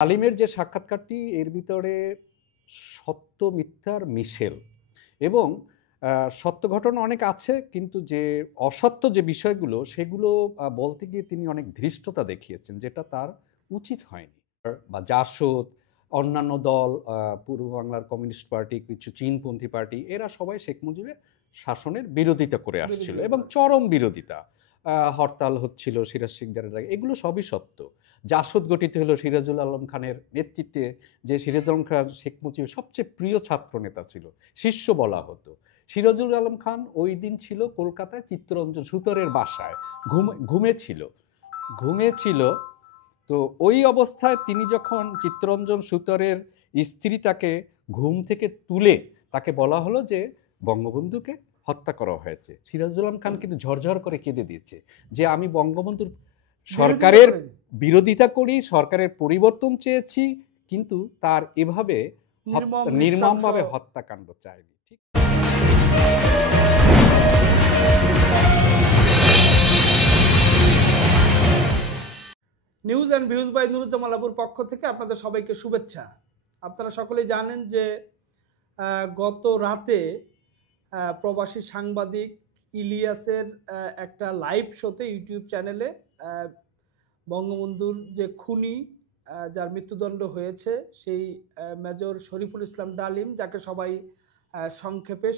তালিমের যে সাক্ষাৎকারটি এর ভিতরে সত্য মিথ্যার মিশেল এবং সত্য ঘটনা অনেক আছে, কিন্তু যে অসত্য যে বিষয়গুলো সেগুলো বলতে গিয়ে তিনি অনেক ধৃষ্টতা দেখিয়েছেন, যেটা তার উচিত হয়নি। বা জাসদ, অন্যান্য দল, পূর্ব বাংলার কমিউনিস্ট পার্টি, কিছু চীনপন্থী পার্টি, এরা সবাই শেখ মুজিবের শাসনের বিরোধিতা করে আসছিল এবং চরম বিরোধিতা। হরতাল হচ্ছিল সিরাজ শিকদারের আগে, এগুলো সবই সত্য। জাসদ গঠিত হলো সিরাজুল আলম খানের নেতৃত্বে, যে সিরাজুল আলম খান শেখ মুজিবের সবচেয়ে প্রিয় ছাত্র নেতা ছিল, শিষ্য বলা হতো। সিরাজুল আলম খান ওই দিন ছিল কলকাতায় চিত্তরঞ্জন সুতরের বাসায়, ঘুমেছিল। তো ওই অবস্থায় তিনি যখন চিত্তরঞ্জন সুতরের স্ত্রী তাকে ঘুম থেকে তুলে তাকে বলা হলো যে বঙ্গবন্ধুকে হত্যা করা হয়েছে, সিরাজুল আলম খান কিন্তু ঝরঝর করে কেঁদে দিয়েছে যে আমি বঙ্গবন্ধুর সরকারের বিরোধিতা করি, সরকারের পরিবর্তন চেয়েছি, কিন্তু তার এভাবে নির্মমভাবে হত্যাকাণ্ড চাইনি। ঠিক news and views by Nuruzzaman আবুর পক্ষ থেকে আপনাদের সবাইকে শুভেচ্ছা। আপনারা সকলেই জানেন যে গত রাতে প্রবাসী সাংবাদিক ইলিয়াসের একটা লাইভ শোতে ইউটিউব চ্যানেলে বঙ্গবন্ধুর যে খুনি, যার মৃত্যুদণ্ড হয়েছে, সেই মেজর শরীফুল ইসলাম ডালিম, যাকে সবাই সংক্ষেপে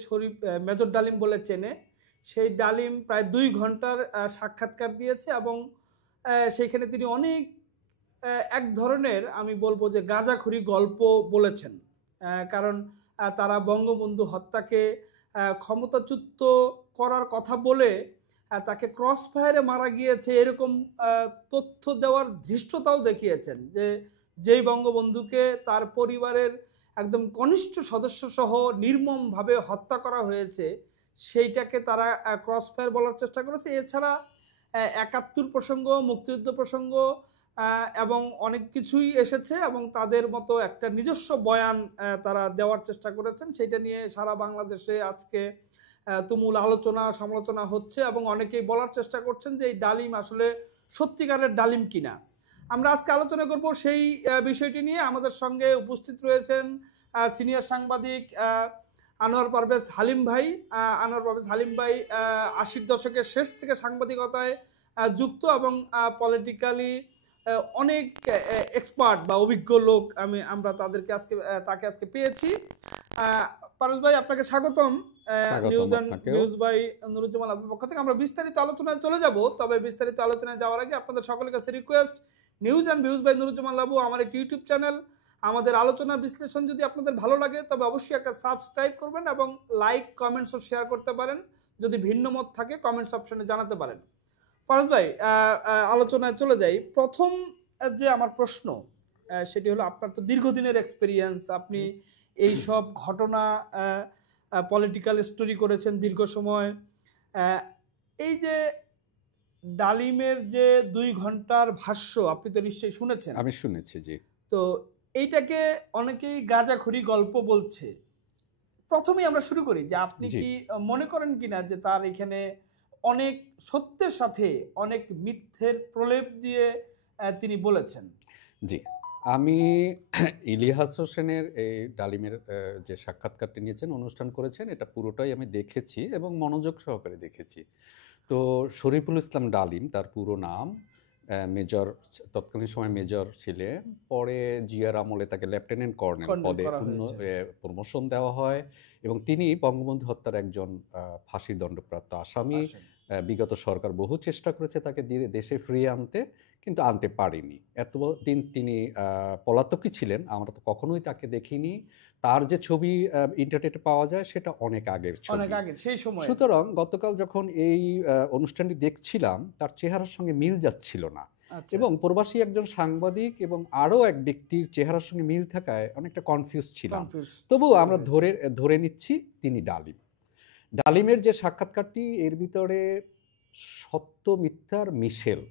মেজর ডালিম বলে চেনে, সেই ডালিম প্রায় 2 ঘন্টার সাক্ষাৎকার দিয়েছে এবং সেইখানে তিনি অনেক এক ধরনের, আমি বলবো যে গাঁজাখুরি গল্প বলেছেন। কারণ তারা বঙ্গবন্ধু হত্যাকে ক্ষমতাচ্যুত করার কথা বলে তাকে ক্রস ফায়ারে মারা গিয়েছে এরকম তথ্য দেওয়ার ধৃষ্টতাও দেখিয়েছেন, যে যেই বঙ্গবন্ধুকে তার পরিবারের একদম কনিষ্ঠ সদস্য সহ নির্মমভাবে হত্যা করা হয়েছে সেইটাকে তারা ক্রস ফায়ার বলার চেষ্টা করেছে। এছাড়া 71 প্রসঙ্গ, মুক্তিযুদ্ধ প্রসঙ্গ এবং অনেক কিছুই এসেছে এবং তাদের মতো একটা নিজস্ব বয়ান তারা দেওয়ার চেষ্টা করেছেন। সেইটা নিয়ে সারা বাংলাদেশে আজকে তুমুল আলোচনা সমালোচনা হচ্ছে এবং অনেকেই বলার চেষ্টা করছেন যে এই ডালিম আসলে সত্যিকারের ডালিম কিনা। আমরা আজকে আলোচনা করব সেই বিষয়টি নিয়ে। আমাদের সঙ্গে উপস্থিত রয়েছেন সিনিয়র সাংবাদিক আনোয়ার পারভেজ হালিম ভাই। আনোয়ার পারভেজ হালিম ভাই 80-র দশকের শেষ থেকে সাংবাদিকতায় যুক্ত এবং পলিটিক্যালি অনেক এক্সপার্ট বা অভিজ্ঞ লোক আমরা তাকে আজকে পেয়েছি। পারভেজ ভাই, আপনাকে স্বাগতম news and views by Nuruzzaman আবুর পক্ষ থেকে। আমরা বিস্তারিত আলোচনায় চলে যাব, তবে বিস্তারিত আলোচনায় যাওয়ার আগে আপনাদের সকলের কাছে request, news and views by Nuruzzaman Abu আমার একটি ইউটিউব চ্যানেল। আমাদের আলোচনা বিশ্লেষণ যদি আপনাদের ভালো লাগে তবে অবশ্যই একটা সাবস্ক্রাইব করবেন এবং লাইক, কমেন্টস ও শেয়ার করতে পারেন। যদি ভিন্ন মত থাকে কমেন্টস অপশনে জানাতে পারেন। পারভেজ ভাই, আলোচনায় চলে যাই। প্রথম যে আমার প্রশ্ন সেটি হলো, আপনার তো দীর্ঘদিনের এক্সপেরিয়েন্স, আপনি এই সব ঘটনা পলিটিক্যাল স্টোরি করেছেন দীর্ঘ সময়। এই যে ডালিমের যে 2 ঘন্টার ভাষ্য আপনি তো নিশ্চয়ই শুনেছেন। আমি শুনেছি, জি। তো এইটাকে অনেকেই গাঁজাখুরি গল্প বলছে। প্রথমেই আমরা শুরু করি যে আপনি কি মনে করেন কিনা যে তার এখানে অনেক সত্যের সাথে অনেক মিথ্যের প্রলেপ দিয়ে তিনি বলেছেন? জি, আমি ইলিয়াস হোসেনের এই ডালিমের যে সাক্ষাৎকারটি নিয়েছেন, অনুষ্ঠান করেছেন, এটা পুরোটাই আমি দেখেছি এবং মনোযোগ সহকারে দেখেছি। তো শরীফুল ইসলাম ডালিম তার পুরো নাম, মেজর, তৎকালীন সময় মেজর ছিলেন, পরে জিয়ার আমলে তাকে লেফটেন্যান্ট কর্নেল পদে প্রমোশন দেওয়া হয় এবং তিনি বঙ্গবন্ধু হত্যার একজন ফাঁসির দণ্ডপ্রাপ্ত আসামি। বিগত সরকার বহু চেষ্টা করেছে তাকে দেশে ফিরিয়ে আনতে, কিন্তু আনতে পারেনি। এতদিন তিনি পলাতকই ছিলেন, আমরা তো কখনোই তাকে দেখিনি। তার যে ছবি ইন্টারনেটে পাওয়া যায় সেটা অনেক আগের ছবি, সেই সময়। সুতরাং গতকাল যখন এই অনুষ্ঠানটি দেখছিলাম তার চেহারার সঙ্গে মিল যাচ্ছিল না, এবং প্রবাসী একজন সাংবাদিক এবং আরও এক ব্যক্তির চেহারার সঙ্গে মিল থাকায় অনেকটা কনফিউজ ছিলাম। তবুও আমরা ধরে নিচ্ছি তিনি ডালিমের যে সাক্ষাৎকারটি এর ভিতরে সত্য মিথ্যার মিশেল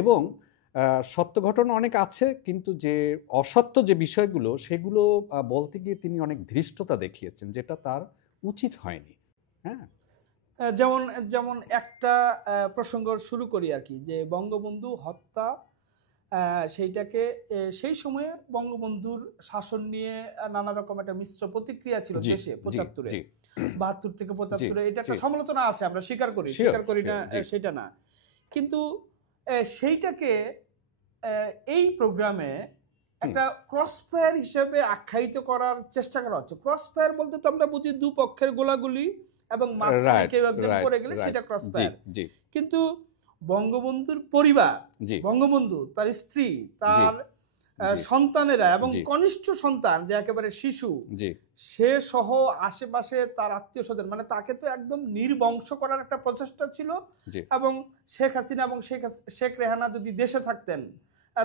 এবং সত্য ঘটনা অনেক আছে, কিন্তু যে অসত্য যে বিষয়গুলো সেগুলো বলতে গিয়ে তিনি অনেক ধৃষ্টতা দেখিয়েছেন, যেটা তার উচিত হয়নি। হ্যাঁ, যেমন একটা প্রসঙ্গ শুরু করি আর কি, যে বঙ্গবন্ধু হত্যা সেইটাকে সেই সময়ে বঙ্গবন্ধুর শাসন নিয়ে নানা রকম একটা মিশ্র প্রতিক্রিয়া ছিল জি, দেশে জি, 75-এ, জি, 72 থেকে জি, 75-এ, এটা একটা জি, সমালোচনা আছে, আমরা স্বীকার করি, শিওর, স্বীকার করি না শিওর, জি, সেটা না, কিন্তু সেইটাকে এই প্রোগ্রামে হুম, একটা ক্রসফায়ার হিসেবে আখ্যায়িত করার চেষ্টা করা হচ্ছে। ক্রসফায়ার বলতে তো আমরা বুঝি দুপক্ষের গোলাগুলি এবং মাঝখানে রাইট, কেউ একজন রাইট, পড়ে গেলে রাইট, সেটা জি, ক্রসফায়ার। জি, কিন্তু বঙ্গবন্ধুর পরিবার, জি, বঙ্গবন্ধু, তার স্ত্রী, জি, তার জি, সন্তানেরা এবং জি, কনিষ্ঠ সন্তান যে একেবারে শিশু, জি, সে সহ আশেপাশে তার আত্মীয় স্বজন, মানে তাকে তো একদম নির্বংশ করার একটা প্রচেষ্টা ছিল। জি, এবং শেখ হাসিনা এবং শেখ রেহানা যদি দেশে থাকতেন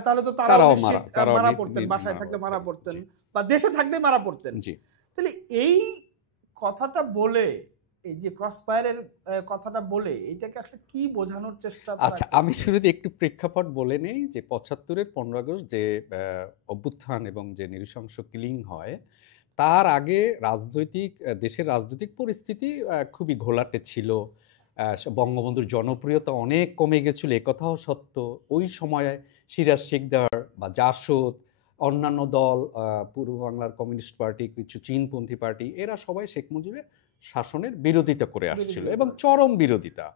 তাহলে তো তারাও তারাও নিশ্চিত তারাও মারা পড়তেন, বাসায় মারা থাকলে মারা পড়তেন, পড়তেন জি, বা দেশে থাকলে মারা পড়তেন। জি। তাহলে এই কথাটা বলে, এই যে ক্রসফায়ারের কথাটা বলে, এটাকে আসলে কি বোঝানোর চেষ্টা তারা আচ্ছা, আমি করছে? শুরুতে একটু প্রেক্ষাপট বলে নেই যে ৭৫-এর ১৫ আগস্ট যে অভ্যুত্থান এবং যে নৃশংস কিলিং হয়, তার আগে দেশের রাজনৈতিক পরিস্থিতি খুবই ঘোলাটে ছিল। বঙ্গবন্ধুর জনপ্রিয়তা অনেক কমে গেছিল, একথাও সত্য। ওই সময়ে সিরাজ শিকদার বা জাসদ, অন্যান্য দল, পূর্ব বাংলার কমিউনিস্ট পার্টি, কিছু চীনপন্থী পার্টি, এরা সবাই শেখ মুজিবের শাসনের বিরোধিতা করে আসছিল এবং চরম বিরোধিতা।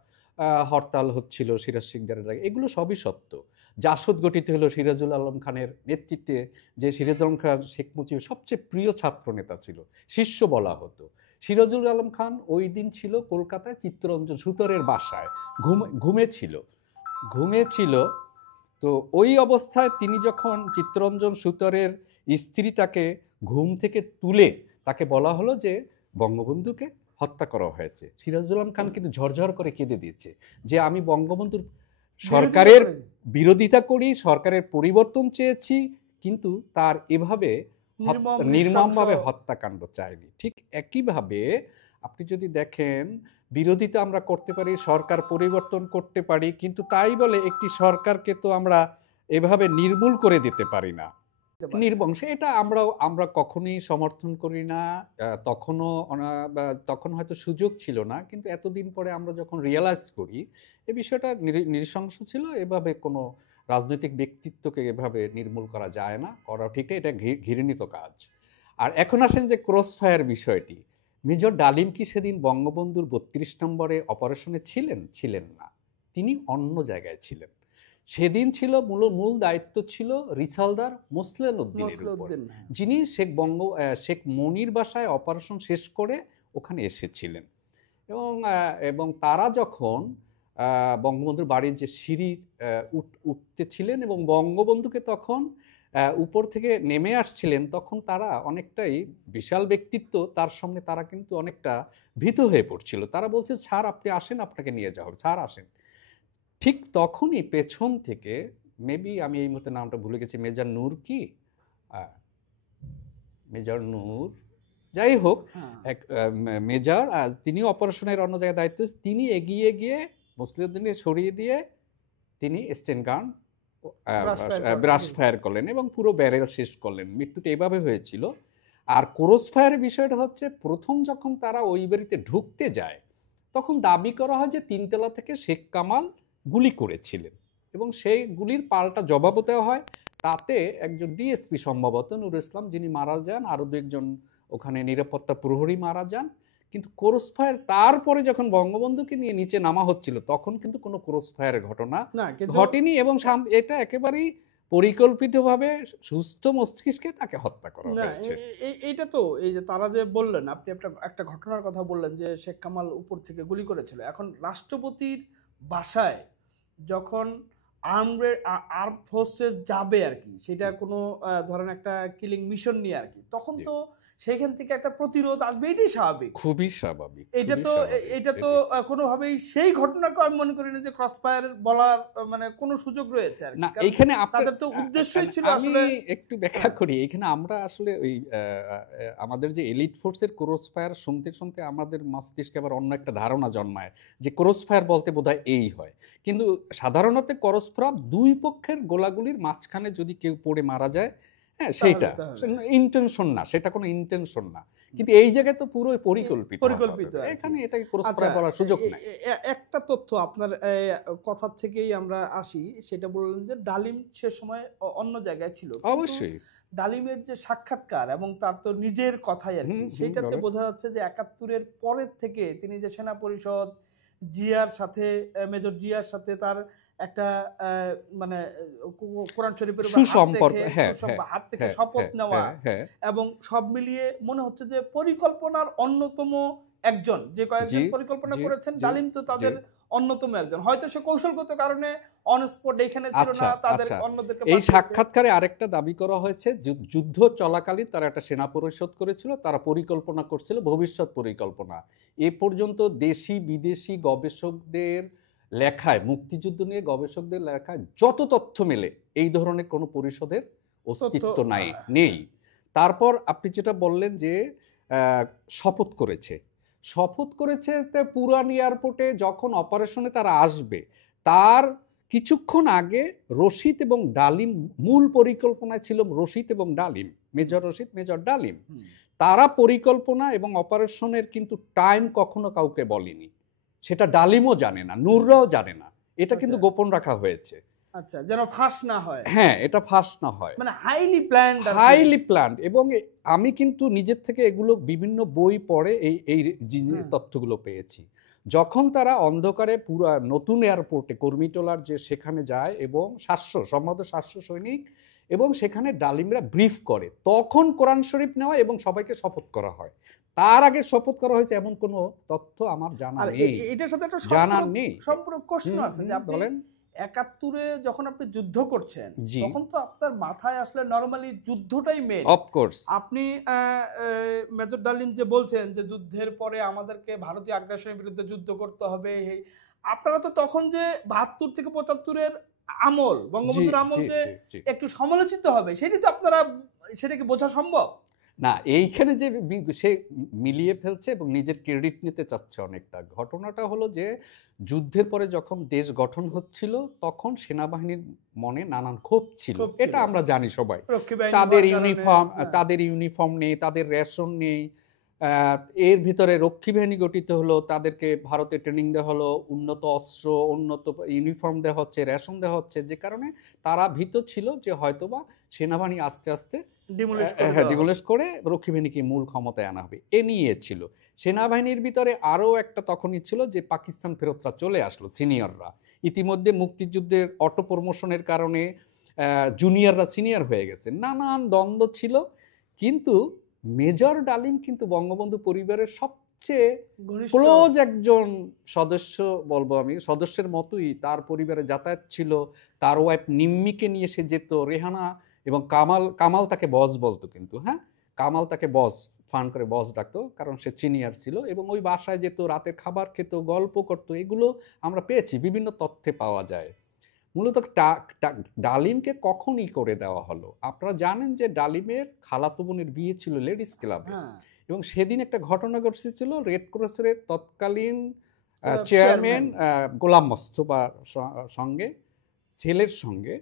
হরতাল হচ্ছিল সিরাজ শিকদারের আগে, এগুলো সবই সত্য। জাসদ গঠিত হলো সিরাজুল আলম খানের নেতৃত্বে, যে সিরাজুল আলম খান শেখ মুজিবের সবচেয়ে প্রিয় ছাত্র নেতা ছিল, শিষ্য বলা হতো। সিরাজুল আলম খান ওই দিন ছিল কলকাতায় চিত্তরঞ্জন সুতারের বাসায়, ঘুমেছিল। তো ওই অবস্থায় তিনি যখন চিত্তরঞ্জন সুতারের স্ত্রী তাকে ঘুম থেকে তুলে তাকে বলা হলো যে বঙ্গবন্ধুকে হত্যা করা হয়েছে, সিরাজুল আলম খান কিন্তু ঝরঝর করে কেঁদে দিয়েছে যে আমি বঙ্গবন্ধুর সরকারের বিরোধিতা করি, সরকারের পরিবর্তন চেয়েছি, কিন্তু তার এভাবে নির্মমভাবে হত্যাকাণ্ড চাইনি। ঠিক একইভাবে আপনি যদি দেখেন, বিরোধিতা আমরা করতে পারি, সরকার পরিবর্তন করতে পারি, কিন্তু তাই বলে একটি সরকারকে তো আমরা এভাবে নির্মূল করে দিতে পারি না, নির্বংশে। এটা আমরা কখনোই সমর্থন করি না। তখন হয়তো সুযোগ ছিল না, কিন্তু এতদিন পরে আমরা যখন রিয়েলাইজ করি এই বিষয়টা নৃশংস ছিল, এভাবে কোনো রাজনৈতিক ব্যক্তিত্বকে এভাবে নির্মূল করা যায় না, করা ঠিক না, এটা ঘৃণিত কাজ। আর এখন আসেন যে ক্রসফায়ার বিষয়টি, মেজর ডালিম কি সেদিন বঙ্গবন্ধুর ৩২ নম্বরে অপারেশনে ছিলেন না, তিনি অন্য জায়গায় ছিলেন। সেদিন ছিল মূল দায়িত্ব ছিল রিসালদার মোসলেল উদ্দিনের উপর, যিনি শেখ মনির বাসায় অপারেশন শেষ করে ওখানে এসেছিলেন। এবং তারা যখন বঙ্গবন্ধুর বাড়ির যে সিঁড়ি উঠতেছিলেন এবং বঙ্গবন্ধুকে তখন উপর থেকে নেমে আসছিলেন, তখন তারা অনেকটাই বিশাল ব্যক্তিত্ব, তার সামনে তারা কিন্তু অনেকটা ভীত হয়ে পড়ছিল। তারা বলছে স্যার আপনি আসেন, আপনাকে নিয়ে যাওয়া হবে, স্যার আসেন। ঠিক তখনই পেছন থেকে, মেবি আমি এই মুহূর্তে নামটা ভুলে গেছি, মেজর নূর, যাই হোক, এক মেজর, তিনি অপারেশনের অন্য জায়গায় দায়িত্ব, তিনি এগিয়ে গিয়ে মুসলিউদ্দিনকে সরিয়ে দিয়ে তিনি স্টেন গান ব্রাশ ফায়ার করলেন এবং পুরো ব্যারেল শেষ করলেন। মৃত্যুটা এভাবে হয়েছিল। আর ক্রস ফায়ারের বিষয়টা হচ্ছে, প্রথম যখন তারা ওই বাড়িতে ঢুকতে যায় তখন দাবি করা হয় যে 3 তলা থেকে শেখ কামাল গুলি করেছিলেন এবং সেই গুলির পাল্টা জবাবও দেওয়া হয়। তাতে একজন ডিএসপি সম্ভবত নুরুল ইসলাম, যিনি মারা যান, আরও 2 জন ওখানে নিরাপত্তা প্রহরী মারা যান। কিন্তু ক্রস ফায়ার তারপরে যখন বঙ্গবন্ধুকে নিয়ে নিচে নামা হচ্ছিল তখন কিন্তু কোনো ক্রস ফায়ারের ঘটনা ঘটেনি এবং এটা একেবারেই পরিকল্পিতভাবে সুস্থ মস্তিষ্কে তাকে হত্যা করা হয়েছে। এইটা তো এই যে তারা যে বললেন, আপনি একটা ঘটনার কথা বললেন যে শেখ কামাল উপর থেকে গুলি করেছিল। এখন রাষ্ট্রপতির বাসায় যখন আর্ম ফোর্সেস যাবে আর কি, সেটা কোনো ধরেন একটা কিলিং মিশন নিয়ে আর কি, তখন তো সেখান থেকে একটা প্রতিরোধ আসবে, এটাই স্বাভাবিক, খুবই স্বাভাবিক। এটা তো কোনোভাবেই সেই ঘটনাকে আমি মনে করি না যে ক্রসফায়ার বলার মানে কোনো সুযোগ রয়েছে আর কি। না, এখানে তাদের তো উদ্দেশ্যই ছিল আসলে, আমি একটু ব্যাখ্যা করি। এখানে আমরা আসলে ওই আমাদের যে এলিট ফোর্সের ক্রসফায়ার শুনতে শুনতে আমাদের মস্তিষ্কে আবার অন্য একটা ধারণা জন্মায় যে ক্রসফায়ার বলতে বোধহয় এই হয়, কিন্তু সাধারণত ক্রসফায়ার 2 পক্ষের গোলাগুলির মাঝখানে যদি কেউ পড়ে মারা যায়, হ্যাঁ সেইটা তাহলে তো হবে। ইন্টেনশন না, সেটা কোনো ইন্টেনশন না, কিন্তু এই জায়গায় তো পুরো পরিকল্পিত পরিকল্পিত আর কি। এখানে এটাকে ক্রস আচ্ছা, করার সুযোগ নাই। একটা তথ্য আপনার কথা থেকেই আমরা আসি, সেটা বললেন যে ডালিম সে সময় অন্য জায়গায় ছিল, কিন্তু অবশ্যই। ডালিমের যে সাক্ষাৎকার এবং তার তো নিজের কথাই আর কি, সেটাতে বলেন। বোঝা যাচ্ছে যে ৭১-এর পরের থেকে তিনি যে সেনা পরিষদ জিয়ার সাথে, মেজর জিয়ার সাথে তার একটা মানে কোরআন শরীফের উপর সুসম্পর্ক, হ্যাঁ হাত রেখে শপথ নেওয়া, এবং সব মিলিয়ে মনে হচ্ছে যে পরিকল্পনার অন্যতম একজন, যে কয়েকজন পরিকল্পনা করেছেন ডালিম তো তাদের অন্যতম একজন, হয়তো সে কৌশলগত কারণে অন স্পট এখানে ছিল না, তাদের অন্যদেরকে এই সাক্ষাৎকারে আরেকটা দাবি করা হয়েছে, যুদ্ধ চলাকালীন তারা একটা সেনা পরিষদ করেছিল, তারা পরিকল্পনা করছিল ভবিষ্যৎ পরিকল্পনা। এ পর্যন্ত দেশি বিদেশি গবেষকদের লেখায়, মুক্তিযুদ্ধ নিয়ে গবেষকদের লেখায় যত তথ্য মেলে এই ধরনের কোনো পরিষদের অস্তিত্ব নেই। তারপর আপনি যেটা বললেন যে শপথ করেছে পুরান এয়ারপোর্টে যখন অপারেশনে তারা আসবে, তার কিছুক্ষণ আগে রশিদ এবং ডালিম, মূল পরিকল্পনায় ছিল রশিদ এবং ডালিম, মেজর রশিদ, মেজর ডালিম, তারা পরিকল্পনা এবং অপারেশনের কিন্তু টাইম কখনো কাউকে বলেনি। সেটা ডালিমও জানে না, নূররাও জানে না, এটা কিন্তু গোপন রাখা হয়েছে। আচ্ছা, যেন ফাঁস না হয়। হ্যাঁ, এটা ফাঁস না হয়, মানে হাইলি প্ল্যান্ড। এবং আমি কিন্তু নিজের থেকে এগুলো বিভিন্ন বই পড়ে এই তথ্যগুলো পেয়েছি। যখন তারা অন্ধকারে পুরো নতুন এয়ারপোর্টে কর্মীটোলার যে সেখানে যায় এবং 700 সৈনিক, এবং সেখানে ডালিমরা ব্রিফ করে, তখন কোরআন শরীফ নেওয়া এবং সবাইকে শপথ করা হয়। তার আগে শপথ করা হয়েছে এমন কোনো তথ্য আমার জানা নেই। এটার সাথে একটা সম্পূর্ণ প্রশ্ন আছে যে আপনি ৭১-এ যখন আপনি যুদ্ধ করছেন, তখন তো আপনার মাথায় আসলে নরমালি যুদ্ধটাই মেন। অফকোর্স আপনি মেজর ডালিম যে বলছেন যে যুদ্ধের পরে আমাদেরকে ভারতীয় আগ্রাসনের বিরুদ্ধে যুদ্ধ করতে হবে, আপনারা তো তখন যে ৭২ থেকে ৭৫-এর আমল, বঙ্গবন্ধুর আমল যে একটু সমালোচিত হবে, সেটি তো আপনারা, সেটাকে বোঝা সম্ভব না। এইখানে যে সে মিলিয়ে ফেলছে এবং নিজের ক্রেডিট নিতে চাচ্ছে অনেকটা। ঘটনাটা হলো যে যুদ্ধের পরে যখন দেশ গঠন হচ্ছিল, তখন সেনাবাহিনীর মনে নানান ক্ষোভ ছিল, এটা আমরা জানি সবাই। তাদের ইউনিফর্ম নেই, তাদের রেশন নেই, এর ভিতরে রক্ষী বাহিনী গঠিত হলো, তাদেরকে ভারতে ট্রেনিং দেওয়া হলো, উন্নত অস্ত্র, উন্নত ইউনিফর্ম দেওয়া হচ্ছে, রেশন দেওয়া হচ্ছে, যে কারণে তারা ভীত ছিল যে হয়তোবা সেনাবাহিনী আস্তে আস্তে ডিমোলিশ করে রক্ষী বাহিনীকে মূল ক্ষমতায় আনা হবে, এ নিয়ে ছিল। সেনাবাহিনীর ভিতরে আরও একটা তখনই ছিল যে পাকিস্তান ফেরতরা চলে আসলো, সিনিয়ররা। ইতিমধ্যে মুক্তিযুদ্ধের অটো প্রমোশনের কারণে জুনিয়ররা সিনিয়র হয়ে গেছে, নানান দ্বন্দ্ব ছিল। কিন্তু মেজর ডালিম কিন্তু বঙ্গবন্ধু পরিবারের সবচেয়ে ক্লোজ একজন সদস্য, বলবো আমি, সদস্যের মতোই তার পরিবারে যাতায়াত ছিল। তার ওয়াইফ নিম্মিকে নিয়ে সে যেত, রেহানা এবং কামাল তাকে বস বলতো, কিন্তু হ্যাঁ, কামাল তাকে বস ফান করে বস ডাকতো, কারণ সে সিনিয়র ছিল, এবং ওই বাসায় যেত, রাতের খাবার খেত, গল্প করতো। এগুলো আমরা পেয়েছি, বিভিন্ন তথ্যে পাওয়া যায়। মূলত ডালিমকে কখনই করে দেওয়া হলো, আপনারা জানেন যে ডালিমের খালাতো বোনের বিয়ে ছিল লেডিস ক্লাবে, এবং সেদিন একটা ঘটনা ঘটেছিল, রেড ক্রসের তৎকালীন চেয়ারম্যান গোলাম মোস্তফার সঙ্গে, ছেলের সঙ্গে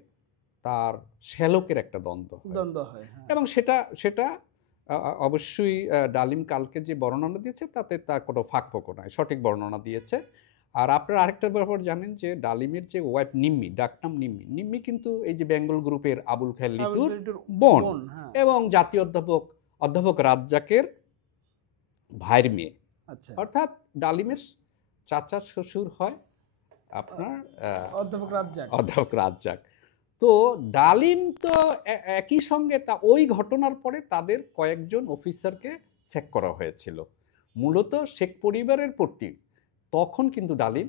তার শ্যালকের একটা দ্বন্দ্ব হয়, এবং সেটা অবশ্যই ডালিম কালকে যে বর্ণনা দিয়েছে তাতে তার কোনো ফাঁকফোকর নাই, সঠিক বর্ণনা দিয়েছে। আর আপনারা আরেকটা ব্যাপার জানেন যে ডালিমের যে ওয়াইফ নিম্মি, ডাকনাম নিম্মি কিন্তু এই যে বেঙ্গল গ্রুপের আবুল খায়ের লিটুর বোন, এবং জাতীয় অধ্যাপক রাজ্জাকের ভাইয়ের মেয়ে। অর্থাৎ ডালিমের চাচা শ্বশুর হয় আপনার অধ্যাপক রাজ্জাক। তো ডালিম তো একই সঙ্গে ওই ঘটনার পরে তাদের কয়েকজন অফিসারকে চেক করা হয়েছিল, মূলত শেখ পরিবারের প্রতি। তখন কিন্তু ডালিম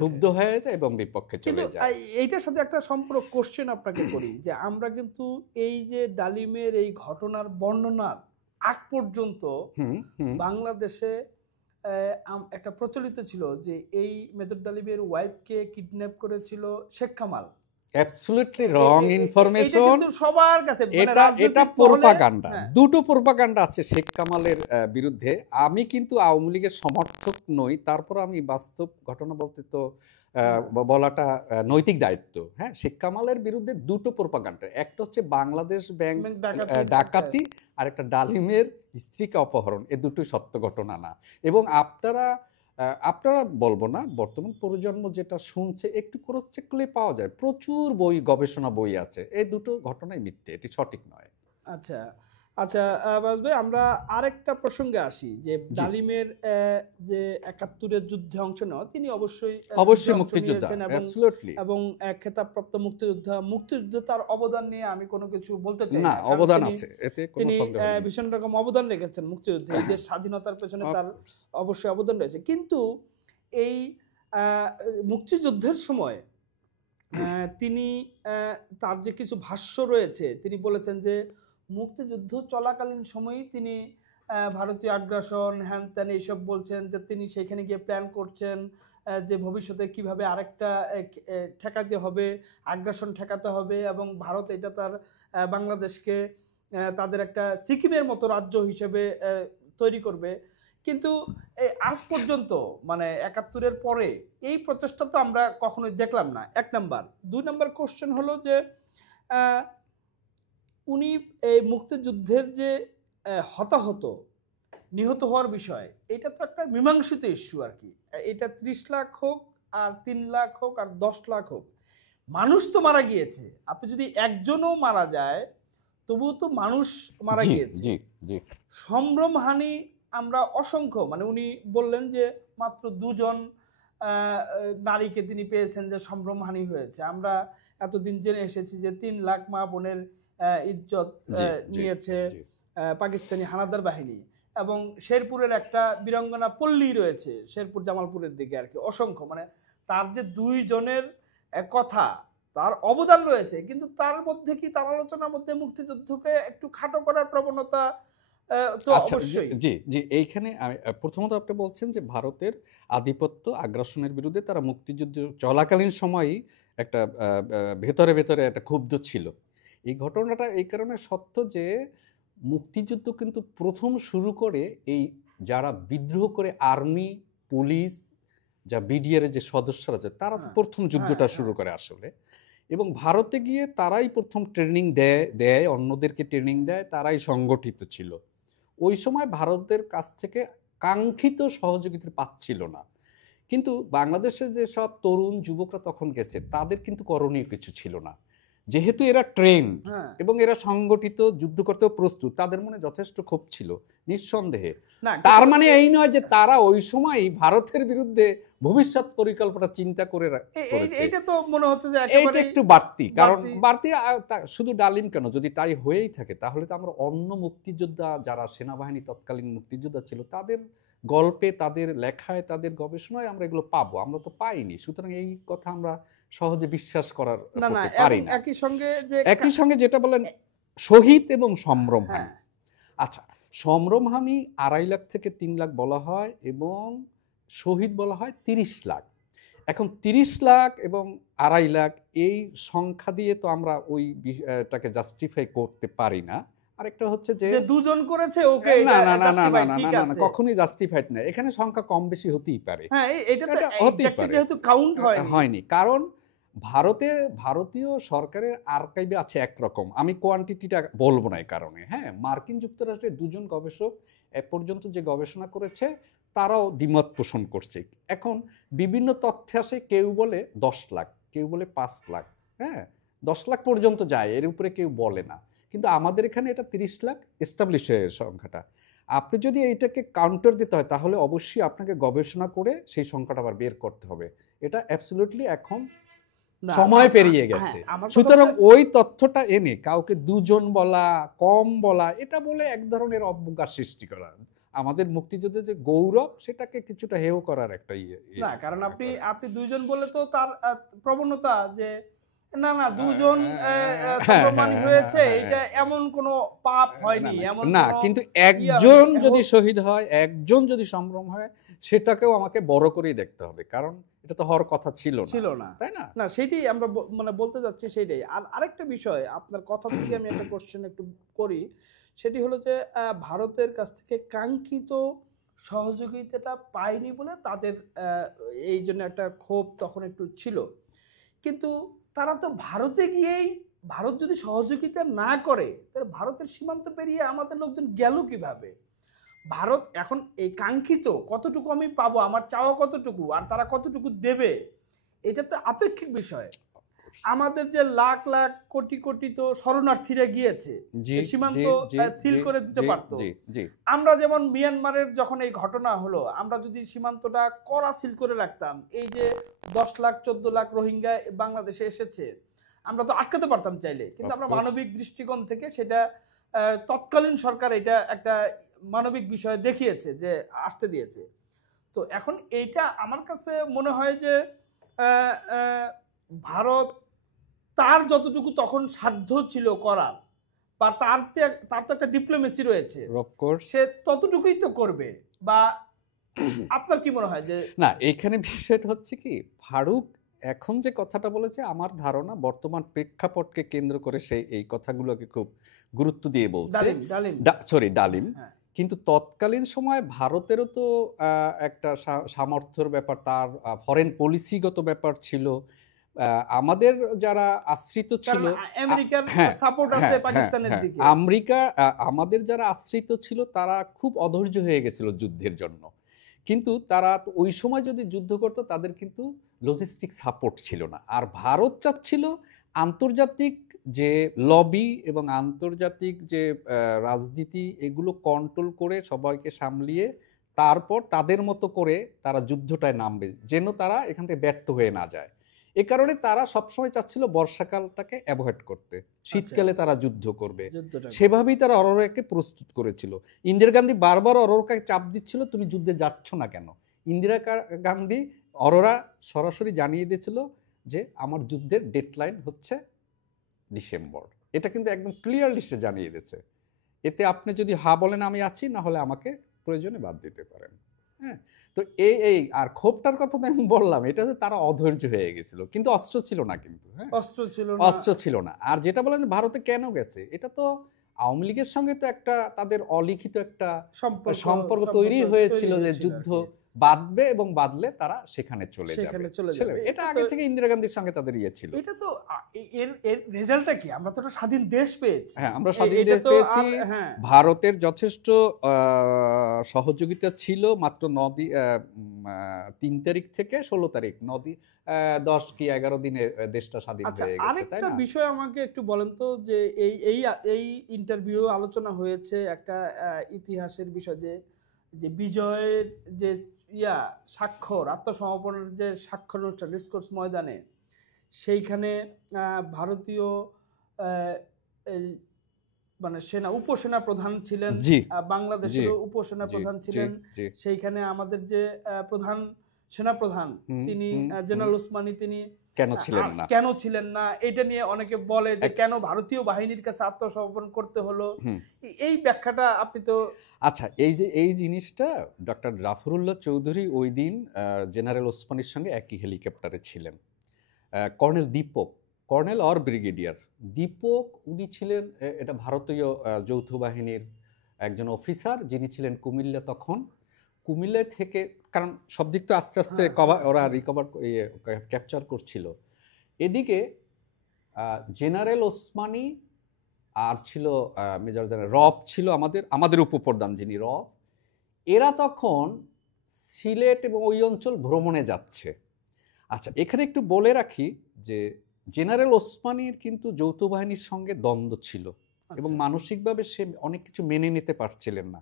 ক্ষুব্ধ হয়ে যায় এবং বিপক্ষে চলে যায়। এইটার সাথে একটা সম্পর্ক কোশ্চেন আপনাকে করি, যে আমরা কিন্তু এই যে ডালিমের এই ঘটনার বর্ণনার আগ পর্যন্ত বাংলাদেশে একটা প্রচলিত ছিল যে এই মেজর ডালিমের ওয়াইফকে কিডন্যাপ করেছিল Sheikh Kamal. Absolutely wrong information সবার কাছে, এটা প্রোপাগান্ডা। দুটো প্রোপাগান্ডা আছে শেখ কামালের বিরুদ্ধে। আমি কিন্তু আওয়ামী লীগের সমর্থক নই, তারপর আমি বাস্তব ঘটনা বলতে তো বলাটা নৈতিক দায়িত্ব। হ্যাঁ, শেখ কামালের বিরুদ্ধে দুটো প্রোপাগান্ডা, একটা হচ্ছে বাংলাদেশ ব্যাংক ডাকাতি আর একটা ডালিমের স্ত্রীকে অপহরণ, এ দুটোই সত্য ঘটনা না। এবং আপনারা বলবো না, বর্তমান প্রজন্ম যেটা শুনছে একটু ক্রস চেক করলে পাওয়া যায়, প্রচুর বই, গবেষণা বই আছে, এই দুটো ঘটনাই মিথ্যে, এটি সঠিক নয়। আচ্ছা আচ্ছা, বাস ভাই, আমরা আরেকটা প্রসঙ্গে আসি যে ডালিমের যে ৭১-এর যুদ্ধে অংশ নেওয়া, তিনি অবশ্যই মুক্তিযোদ্ধা এবং খেতাবপ্রাপ্ত মুক্তিযুদ্ধে তার অবদান নিয়ে আমি কোনো কিছু বলতে চাই না, অবদান আছে, এতে কোনো তিনি সন্দেহ নেই। ভীষণ রকম অবদান রেখেছেন মুক্তিযুদ্ধে, এই দেশ স্বাধীনতার পেছনে তার অবশ্যই অবদান রয়েছে। কিন্তু এই মুক্তিযুদ্ধের সময় তিনি তার যে কিছু ভাষ্য রয়েছে, তিনি বলেছেন যে মুক্তিযুদ্ধ চলাকালীন সময়ই তিনি ভারতীয় আগ্রাসন হ্যান ত্যান এইসব বলছেন, যে তিনি সেখানে গিয়ে প্ল্যান করছেন যে ভবিষ্যতে কিভাবে আরেকটা ঠেকাতে হবে, আগ্রাসন ঠেকাতে হবে, এবং ভারত এটা তার বাংলাদেশকে তাদের একটা সিকিমের মতো রাজ্য হিসেবে তৈরি করবে। কিন্তু আজ পর্যন্ত মানে ৭১-এর পরে এই প্রচেষ্টা তো আমরা কখনোই দেখলাম না, এক নাম্বার। ২ নাম্বার কোশ্চেন হলো যে উনি এই মুক্তিযুদ্ধের যে হতাহত নিহত হওয়ার বিষয়, এটা তো একটা মীমাংসিত ইস্যু আর কি। এটা ৩০ লাখ হোক আর ৩ লাখ হোক আর ১০ লাখ হোক, মানুষ তো মারা গিয়েছে। আপনি যদি একজনও মারা যায় তবুও তো মানুষ মারা গিয়েছে। সম্ভ্রমহানি আমরা অসংখ্য, মানে উনি বললেন যে মাত্র ২ জন নারীকে তিনি পেয়েছেন যে সম্ভ্রমহানি হয়েছে। আমরা এতদিন জেনে এসেছি যে ৩ লাখ মা বোনের ইজ্জত নিয়েছে পাকিস্তানি হানাদার বাহিনী, এবং শেরপুরের একটা বীরাঙ্গনা পল্লী রয়েছে শেরপুর জামালপুরের দিকে আর কি, অসংখ্য। মানে তার যে ২ জনের কথা, তার অবদান রয়েছে, কিন্তু তার মধ্যে কি, তার আলোচনার মধ্যে মুক্তিযুদ্ধকে একটু খাটো করার প্রবণতা তো অবশ্যই। জি জি, এইখানে প্রথমত আপনি বলছেন যে ভারতের আধিপত্য আগ্রাসনের বিরুদ্ধে তারা মুক্তিযুদ্ধ চলাকালীন সময়ই একটা ভেতরে ভেতরে একটা ক্ষুব্ধ ছিল। এই ঘটনাটা এই কারণে সত্য যে মুক্তিযুদ্ধ কিন্তু প্রথম শুরু করে এই যারা বিদ্রোহ করে আর্মি, পুলিশ, যা বিডিআর যে সদস্যরা আছে, তারা তো প্রথম যুদ্ধটা শুরু করে আসলে। এবং ভারতে গিয়ে তারাই প্রথম ট্রেনিং দেয়, অন্যদেরকে ট্রেনিং দেয়, তারাই সংগঠিত ছিল। ওই সময় ভারতের কাছ থেকে কাঙ্ক্ষিত সহযোগিতা পাচ্ছিল না। কিন্তু বাংলাদেশের যে সব তরুণ যুবকরা তখন গেছে, তাদের কিন্তু করণীয় কিছু ছিল না। যেহেতু এরা ট্রেন এবং এরা সংগঠিত, যুদ্ধ করতেও প্রস্তুত, তাদের মনে যথেষ্ট ক্ষোভ ছিল নিঃসন্দেহে। তার মানে এই নয় যে তারা ওই সময় ভারতের বিরুদ্ধে ভবিষ্যৎ পরিকল্পনা চিন্তা করে এটা তো মনে হচ্ছে যে এইটা একটু বাড়তি, কারণ বাড়তি শুধু ডালিম কেন, যদি তাই হয়েই থাকে তাহলে তো আমরা অন্য মুক্তিযোদ্ধা যারা সেনাবাহিনী তৎকালীন মুক্তিযোদ্ধা ছিল, তাদের গল্পে, তাদের লেখায়, তাদের গবেষণায় আমরা এগুলো পাবো, আমরা তো পাইনি। সুতরাং এই কথা আমরা সহজে বিশ্বাস করার পারি না। একই সঙ্গে যেটা বলেন শহীদ এবং সম্ভ্রমহানি, আচ্ছা, সম্ভ্রমহানি ২.৫ লাখ থেকে ৩ লাখ বলা হয় এবং শহীদ বলা হয় ৩০ লাখ। এখন ৩০ লাখ এবং ২.৫ লাখ এই সংখ্যা দিয়ে তো আমরা ওইটাকে জাস্টিফাই করতে পারি না। আরেকটা হচ্ছে যে ২ জন করেছে, ওকে, না না না না না না, কখনোই জাস্টিফাইড না। এখানে সংখ্যা কম বেশি হতেই পারে, হ্যাঁ, এটা তো এক্স্যাক্টলি যেহেতু কাউন্ট হয়নি, কারণ ভারতীয় সরকারের আর্কাইভে আছে একরকম, আমি কোয়ান্টিটিটা বলবো না এই কারণে। হ্যাঁ, মার্কিন যুক্তরাষ্ট্রের ২ জন গবেষক এ পর্যন্ত যে গবেষণা করেছে তারাও দ্বিমত পোষণ করছে। এখন বিভিন্ন তথ্য আসে, কেউ বলে ১০ লাখ, কেউ বলে ৫ লাখ, হ্যাঁ ১০ লাখ পর্যন্ত যায়, এর উপরে কেউ বলে না। কিন্তু আমাদের এখানে এটা ৩০ লাখ এস্টাবলিশ হয়ে সংখ্যাটা। আপনি যদি এইটাকে কাউন্টার দিতে হয় তাহলে অবশ্যই আপনাকে গবেষণা করে সেই সংখ্যাটা আবার বের করতে হবে। এটা অ্যাবসলিউটলি এখন সময় পেরিয়ে গেছে। সুতরাং ওই তথ্যটা এনে কাউকে ২ জন বলা, কম বলা, এটা বলে এক ধরনের অবজ্ঞার সৃষ্টি করা, আমাদের মুক্তিযুদ্ধের যে গৌরব সেটাকে কিছুটা হেয় করার একটা না। কারণ আপনি ২ জন বলে তো তার প্রবণতা যে না না ২ জন সম্ভ্রমহানি হয়েছে, এটা এমন কোনো পাপ হয়নি, এমন না। কিন্তু একজন যদি শহীদ হয়, একজন যদি সম্ভ্রম হয়, সেটাকেও আমাকে বড় করেই দেখতে হবে, কারণ এটা তো হওয়ার কথা ছিল না, তাই না? না, সেটাই আমরা মানে বলতে যাচ্ছি, সেইটাই। আর আরেকটা বিষয় আপনার কথা থেকে আমি একটা কোশ্চেন একটু করি, সেটি হলো যে ভারতের কাছ থেকে কাঙ্ক্ষিত সহযোগিতাটা পায়নি বলে তাদের এই জন্য একটা ক্ষোভ তখন একটু ছিল। কিন্তু তারা তো ভারতে গিয়েই, ভারত যদি সহযোগিতা না করে তাহলে ভারতের সীমান্ত পেরিয়ে আমাদের লোকজন গেল কিভাবে? ভারত এখন এই কাঙ্ক্ষিত কতটুকু আমি পাবো, আমার চাওয়া কতটুকু, আর তারা কতটুকু দেবে, এটা তো আপেক্ষিক বিষয়। আমাদের যে লাখ লাখ কোটি কোটি তো শরণার্থীরা গিয়েছে, সীমান্ত সিল করে দিতে পারতো। আমরা যেমন মিয়ানমারের যখন এই ঘটনা হলো, আমরা যদি সীমান্তটা কড়া সিল করে রাখতাম, এই যে 10 লাখ 14 লাখ রোহিঙ্গা বাংলাদেশে এসেছে, আমরা তো আটকাতে পারতাম চাইলে, কিন্তু আমরা মানবিক দৃষ্টিকোণ থেকে সেটা তৎকালীন সরকার এটা একটা মানবিক বিষয় দেখিয়েছে যে আসতে দিয়েছে। তো এখন এইটা আমার কাছে মনে হয় যে ভারত তার যতটুকু তখন সাধ্য ছিল করার, বা তার তো একটা ডিপ্লোমেসি রয়েছে, সে ততটুকুই তো করবে। বা আপনার কি মনে হয় যে না, এখানে বিষয়টা হচ্ছে কি, ফারুক এখন যে কথাটা বলেছে আমার ধারণা বর্তমান প্রেক্ষাপটকে কেন্দ্র করে সে এই কথাগুলোকে খুব গুরুত্ব দিয়ে বলছে। ডালিম। কিন্তু তৎকালীন সময় ভারতেরও তো একটা সামর্থ্যের ব্যাপার, তার ফরেন পলিসিগত ব্যাপার ছিল। আমাদের যারা আশ্রিত ছিল, আমেরিকা আমাদের যারা আশ্রিত ছিল তারা খুব অধৈর্য হয়ে গেছিল যুদ্ধের জন্য। কিন্তু তারা ওই সময় যদি যুদ্ধ করতো তাদের কিন্তু লজিস্টিক সাপোর্ট ছিল না। আর ভারত চাচ্ছিল আন্তর্জাতিক যে লবি এবং আন্তর্জাতিক যে রাজনীতি, এগুলো কন্ট্রোল করে সবাইকে সামলিয়ে তারপর তাদের মতো করে তারা যুদ্ধটায় নামবে, যেন তারা এখান থেকে ব্যর্থ হয়ে না যায়। এ কারণে তারা সবসময় চাচ্ছিল বর্ষাকালটাকে অ্যাভয়েড করতে, শীতকালে তারা যুদ্ধ করবে, সেভাবেই তারা অরোরাকে প্রস্তুত করেছিল। ইন্দিরা গান্ধী বারবার অরোরাকে চাপ দিচ্ছিল, তুমি যুদ্ধে যাচ্ছ না কেন? ইন্দিরা গান্ধী অরোরা সরাসরি জানিয়ে দিয়েছিল যে আমার যুদ্ধের ডেডলাইন হচ্ছে ডিসেম্বর। এটা কিন্তু একদম ক্লিয়ারলি সে জানিয়ে দিয়েছে। এতে আপনি যদি বলেন আমি আছি, না হলে আমাকে প্রয়োজনে বাদ দিতে পারেন। হ্যাঁ, তো এই আর ক্ষোভটার কথা তো আমি বললাম, এটা তারা অধৈর্য হয়ে গেছিল, কিন্তু অস্ত্র ছিল না। কিন্তু অস্ত্র ছিল না। আর যেটা বলেন ভারতে কেন গেছে, এটা তো আওয়ামী লীগের সঙ্গে তো একটা তাদের অলিখিত একটা সম্পর্ক তৈরি হয়েছিল যে যুদ্ধ বাঁধবে এবং বাঁধলে তারা সেখানে চলে যাবে। এটা আগে থেকে ইন্দিরা গান্ধীর সঙ্গে তাদের ছিল। এটা তো এর রেজাল্টটা কি? আমরা তো স্বাধীন দেশ পেয়েছি। হ্যাঁ, আমরা স্বাধীন দেশ পেয়েছি। ভারতের যথেষ্ট সহযোগিতা ছিল। মাত্র 3 তারিখ থেকে 16 তারিখ 10 কি 11 দিনে দেশটা স্বাধীন হয়ে গেছে। আরেকটা বিষয় আমাকে একটু বলেন তো, যে এই ইন্টারভিউ আলোচনা হয়েছে একটা ইতিহাসের বিষয়, যে বিজয়ের যে স্বাক্ষর, আত্মসমর্পণের যে স্বাক্ষর অনুষ্ঠান রেসকোর্স ময়দানে, সেইখানে ভারতীয় মানে উপসেনা প্রধান ছিলেন, বাংলাদেশের উপসেনা প্রধান ছিলেন, সেইখানে আমাদের যে প্রধান সেনাপ্রধান তিনি জেনারেল ওসমানী, তিনি কেন ছিলেন না, এটা নিয়ে অনেকে বলে যে কেন ভারতীয় বাহিনীর কাছে আত্মসমর্পণ করতে হলো। এই ব্যাখ্যাটা আপনি তো আচ্ছা, এই জিনিসটা ডক্টর জাফরুল্লাহ চৌধুরী ওই দিন জেনারেল ওসমানীর সঙ্গে একই হেলিকপ্টারে ছিলেন। কর্নেল অর ব্রিগেডিয়ার দীপক, উনি ছিলেন এটা ভারতীয় যৌথ বাহিনীর একজন অফিসার, যিনি ছিলেন কুমিল্লা। তখন কুমিল্লা থেকে, কারণ সব দিক তো আস্তে আস্তে ওরা রিকভার ক্যাপচার করছিল। এদিকে জেনারেল ওসমানী আর ছিল মেজর জেনারেল রব, ছিল আমাদের উপপ্রধান যিনি রব। এরা তখন সিলেট এবং ওই অঞ্চল ভ্রমণে যাচ্ছে। আচ্ছা, এখানে একটু বলে রাখি যে জেনারেল ওসমানীর কিন্তু যৌথ বাহিনীর সঙ্গে দ্বন্দ্ব ছিল এবং মানসিকভাবে সে অনেক কিছু মেনে নিতে পারছিলেন না।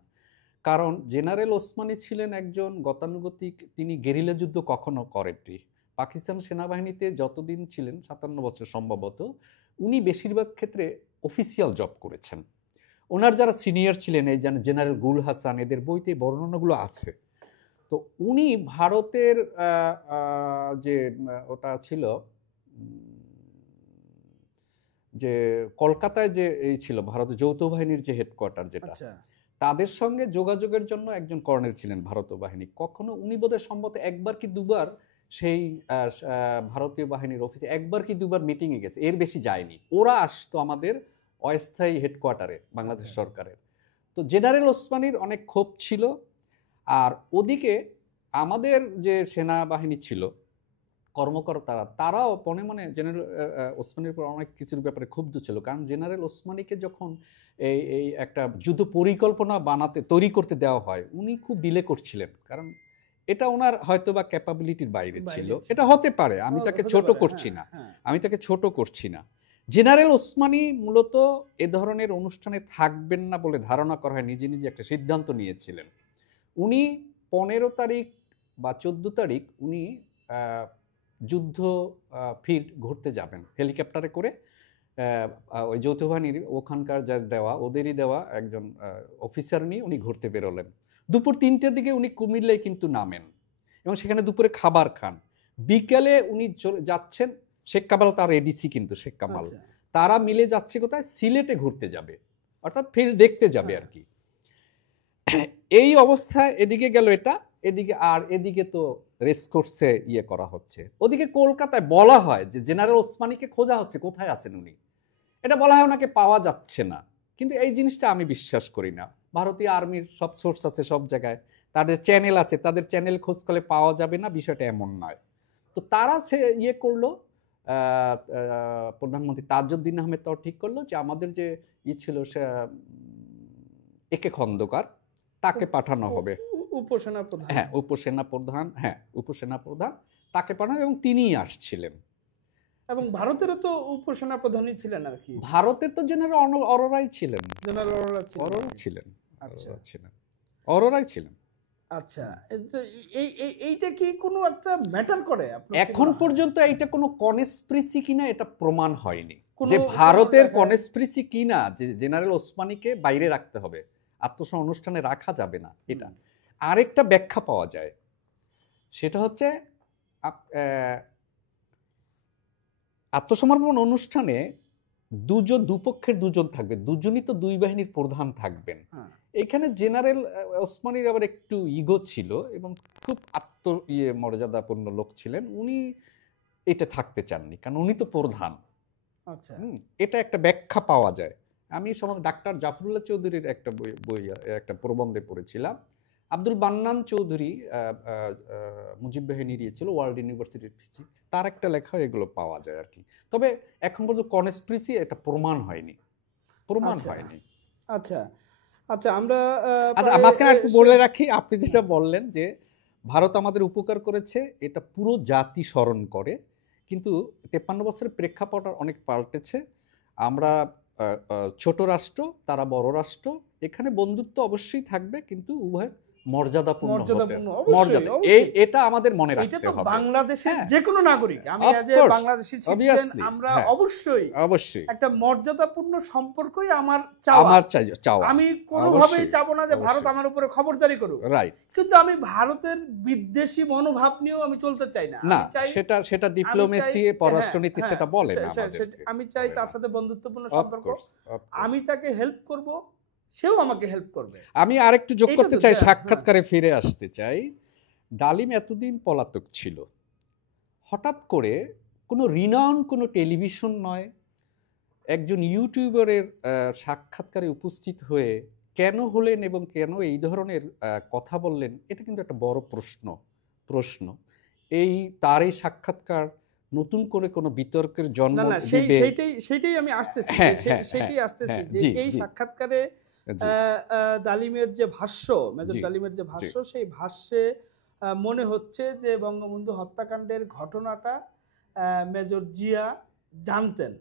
কারণ জেনারেল ওসমানী ছিলেন একজন গতানুগতিক, তিনি গেরিলা যুদ্ধ কখনো করেননি। পাকিস্তান সেনাবাহিনীতে যতদিন ছিলেন, 57 বছর সম্ভবত, উনি বেশিরভাগ ক্ষেত্রে অফিসিয়াল জব করেছেন। ওনার যারা সিনিয়র ছিলেন, এই জেনারেল গুল হাসান, এদের বইতে বর্ণনাগুলো আছে। তো উনি ভারতের যে ওটা ছিল, যে কলকাতায় যে এই ছিল ভারতের যৌথ বাহিনীর যে হেডকোয়ার্টার, যেটা তাদের সঙ্গে যোগাযোগের জন্য একজন কর্নেল ছিলেন ভারতীয় বাহিনী। কখনো উনি বোধহয় সম্ভবত একবার কি দুবার সেই ভারতীয় বাহিনীর অফিসে একবার কি দুবার মিটিংয়ে গেছে, এর বেশি যায়নি। ওরা আসতো আমাদের অস্থায়ী হেডকোয়ার্টারে বাংলাদেশ সরকারের। তো জেনারেল ওসমানীর অনেক ক্ষোভ ছিল। আর ওদিকে আমাদের যে সেনাবাহিনী ছিল কর্মকর্তারা, তারাও মনে মনে জেনারেল ওসমানীর উপর অনেক কিছুর ব্যাপারে ক্ষুব্ধ ছিল। কারণ জেনারেল ওসমানীকে যখন এই এই একটা যুদ্ধ পরিকল্পনা তৈরি করতে দেওয়া হয়, উনি খুব ডিলে করছিলেন। কারণ এটা ওনার হয়তো বা ক্যাপাবিলিটির বাইরে ছিল, এটা হতে পারে, আমি তাকে ছোট করছি না, আমি তাকে ছোট করছি না। জেনারেল ওসমানী মূলত এ ধরনের অনুষ্ঠানে থাকবেন না বলে ধারণা করা হয়, নিজে নিজে একটা সিদ্ধান্ত নিয়েছিলেন। উনি 15 তারিখ বা 14 তারিখ উনি যুদ্ধ ফিল্ড ঘুরতে যাবেন হেলিকপ্টারে করে। ওই যৌথ বাহিনীর ওখানকার যা দেওয়া, ওদেরই দেওয়া একজন অফিসার নিয়ে উনি ঘুরতে বেরোলেন। দুপুর 3টের দিকে উনি কুমিল্লায় কিন্তু নামেন এবং সেখানে দুপুরে খাবার খান। বিকেলে উনি যাচ্ছেন, শেখ কামাল তার এডিসি কিন্তু শেখ কামাল, তারা মিলে যাচ্ছে কোথায়, সিলেটে ঘুরতে যাবে, অর্থাৎ ফিল্ড দেখতে যাবে আর কি। এই অবস্থায় এদিকে গেল এটা, এদিকে তো রেসকোর্সে করা হচ্ছে। ওদিকে কলকাতায় বলা হয় যে জেনারেল ওসমানীকে খোঁজা হচ্ছে, কোথায় আছেন উনি, এটা বলা হয় ওনাকে পাওয়া যাচ্ছে না। কিন্তু এই জিনিসটা আমি বিশ্বাস করি না। ভারতীয় আর্মির সব সোর্স আছে সব জায়গায়, তাদের চ্যানেল আছে, তাদের চ্যানেল খোঁজ করলে পাওয়া যাবে না, বিষয়টা এমন নয়। তো তারা করলো, প্রধানমন্ত্রী তাজউদ্দিন আহমেদ তাও ঠিক করলো যে আমাদের যে ছিল সে একে খন্দকার, তাকে পাঠানো হবে, উপসেনাপ্রধান, উপসেনাপ্রধান তাকে পাঠানো, এবং তিনিই আসছিলেন। এবং ভারতেরও তো উপসেনাপ্রধানই ছিলেন আর কি। ভারতের তো জেনারেল অরোরাই ছিলেন, অরোরাই ছিলেন। আচ্ছা, এইটা কি কোনো একটা ম্যাটার করে? এখন পর্যন্ত এইটা কোনো কনস্পিরেসি কিনা এটা প্রমাণ হয়নি যে ভারতের কনস্পিরেসি কিনা যে জেনারেল ওসমানীকে বাইরে রাখতে হবে, আত্মসমর্পণ অনুষ্ঠানে রাখা যাবে না। এটা আরেকটা ব্যাখ্যা পাওয়া যায়, সেটা হচ্ছে আত্মসমর্পণ অনুষ্ঠানে দুপক্ষের দুজন থাকবে, দুজনই তো দুই বাহিনীর প্রধান থাকবেন। এখানে জেনারেল ওসমানীর আবার একটু ইগো ছিল এবং খুব মর্যাদাপূর্ণ লোক ছিলেন, উনি এটা থাকতে চাননি, কারণ উনি তো প্রধান। আচ্ছা, এটা একটা ব্যাখ্যা পাওয়া যায়। আমি সময় ডাক্তার জাফরুল্লাহ চৌধুরীর একটা বই একটা প্রবন্ধে পড়েছিলাম। আব্দুল বান্নান চৌধুরী মুজিব বাহিনী নিয়েছিল, ওয়ার্ল্ড ইউনিভার্সিটির পিসি, তার একটা লেখা এগুলো পাওয়া যায় আর কি। তবে এখন পর্যন্ত কনস্পিরেসি এটা প্রমাণ হয়নি। আচ্ছা আচ্ছা, আমরা মাঝখানে একটু বলে রাখি, আপনি যেটা বললেন যে ভারত আমাদের উপকার করেছে, এটা পুরো জাতি স্মরণ করে, কিন্তু 53 বছরের প্রেক্ষাপট অনেক পাল্টেছে। আমরা ছোট রাষ্ট্র, তারা বড় রাষ্ট্র, এখানে বন্ধুত্ব অবশ্যই থাকবে, কিন্তু উভয় মর্যাদাপূর্ণ, এটা আমাদের মনে রাখতে হবে। বাংলাদেশের যে কোনো নাগরিক, আমি বাংলাদেশি সিটিজেন, আমরা অবশ্যই একটা মর্যাদাপূর্ণ সম্পর্কই আমার চাওয়া। আমি কোনোভাবেই চাবো না যে ভারত আমার উপরে খবরদারি করুক, কিন্তু আমি ভারতের বিদ্বেষী মনোভাব নিয়েও আমি চলতে চাই না। সেটা ডিপ্লোমেসি, পররাষ্ট্রনীতি সেটা বলে না। আমি চাই তার সাথে বন্ধুত্বপূর্ণ সম্পর্ক, আমি তাকে হেল্প করব, সেও আমাকে হেল্প করবে। আমি আরেকটু যোগ করতে চাই, সাক্ষাৎকারে ফিরে আসতে চাই। ডালিম এতদিন পলাতক ছিল, হঠাৎ করে কোনো রিনাউন্ড কোনো টেলিভিশন নয়, একজন ইউটিউবারের সাক্ষাৎকারে উপস্থিত হয়ে কেন হলেন এবং কেন এই ধরনের কথা বললেন, এটা কিন্তু একটা বড় প্রশ্ন। তার এই সাক্ষাৎকার নতুন করে কোনো বিতর্কের জন্ম দিবে, সেইটাই আমি আসতেছি যে এই সাক্ষাৎকারে ডালিমের যে ভাষ্য, মেজর ডালিমের যে ভাষ্য, সেই ভাষ্যে মনে হচ্ছে যে বঙ্গবন্ধু হত্যাকাণ্ডের ঘটনাটা মেজর জিয়া জানতেন।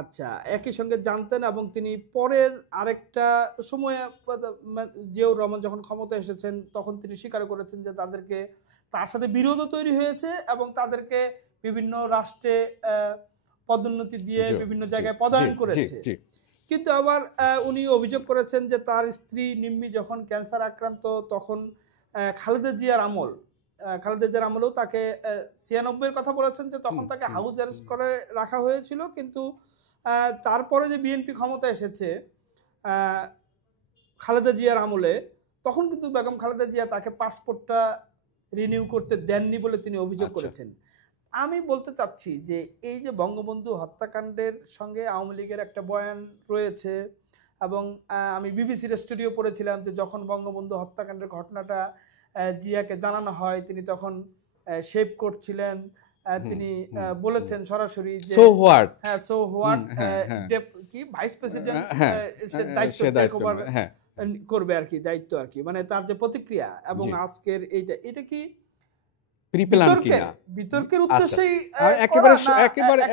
আচ্ছা, একই সঙ্গে জানতেন, এবং তিনি পরের আরেকটা সময়ে জিয়াউর রহমান যখন ক্ষমতা এসেছেন তখন তিনি স্বীকার করেছেন যে তার সাথে বিরোধও তৈরি হয়েছে এবং তাদেরকে বিভিন্ন রাষ্ট্রে পদোন্নতি দিয়ে বিভিন্ন জায়গায় পদায়ন করেছে। কিন্তু আবার উনি অভিযোগ করেছেন যে তার স্ত্রী নিম্মি যখন ক্যান্সার আক্রান্ত, তখন খালেদা জিয়ার আমলেও তাকে 96-এর কথা বলেছেন যে তখন তাকে হাউস অ্যারেস্ট করে রাখা হয়েছিল। কিন্তু তারপরে যে বিএনপি ক্ষমতা এসেছে খালেদা জিয়ার আমলে, তখন কিন্তু বেগম খালেদা জিয়া তাকে পাসপোর্টটা রিনিউ করতে দেননি বলে তিনি অভিযোগ করেছেন। আমি বলতে চাচ্ছি যে এই যে বঙ্গবন্ধু হত্যাকাণ্ডের সঙ্গে আওয়ামী লীগের একটা বয়ান রয়েছে, এবং আমি বিবিসির স্টুডিও পড়েছিলাম যে যখন বঙ্গবন্ধু হত্যাকাণ্ডের ঘটনাটা জিয়াকে জানানো হয় তিনি তখন শেভ করছিলেন, তিনি বলেছেন সরাসরি যে সো হোয়াট, হ্যাঁ সো হোয়াট, কি ভাইস প্রেসিডেন্ট দায়িত্ব টেক ওভার করবে আর কি, দায়িত্ব আর কি, মানে তার যে প্রতিক্রিয়া এবং আজকের এটা কি প্রিপ্ল্যান কিনা বিতর্কের উদ্দেশ্যেই